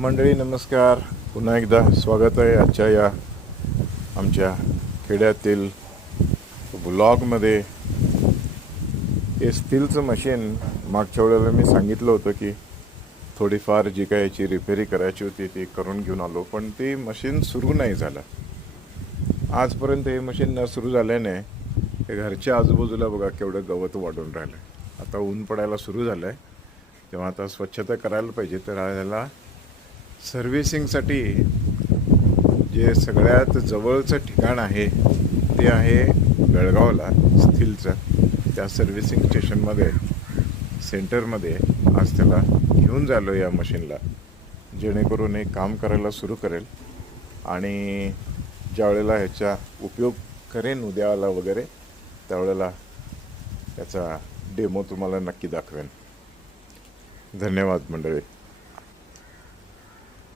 मंडळी नमस्कार. पुन्हा एकदा स्वागत आहे आजच्या या आमच्या खेड्यातील ब्लॉगमध्ये. हे स्टीलचं मशीन मागच्या वेळेला मी सांगितलं होतं की थोडीफार जी काय याची रिपेरी करायची होती ती करून घेऊन आलो, पण ते मशीन सुरू नाही झालं. आजपर्यंत हे मशीन न सुरू झाल्याने हे घरच्या आजूबाजूला बघा केवढं गवत वाढून राहिलं. आता ऊन पडायला सुरू झालं आहे, तेव्हा आता स्वच्छता करायला पाहिजे. तर ह्याला सर्व्हिसिंगसाठी जे सगळ्यात जवळचं ठिकाण आहे ते आहे बेळगावला स्टीलचं. त्या सर्व्हिसिंग स्टेशनमध्ये सेंटरमध्ये आज त्याला घेऊन झालो या मशीनला, जेणेकरून हे काम करायला सुरू करेल. आणि ज्या वेळेला ह्याचा उपयोग करेन उद्याला वगैरे त्यावेळेला त्याचा डेमो तुम्हाला नक्की दाखवेन. धन्यवाद मंडळी.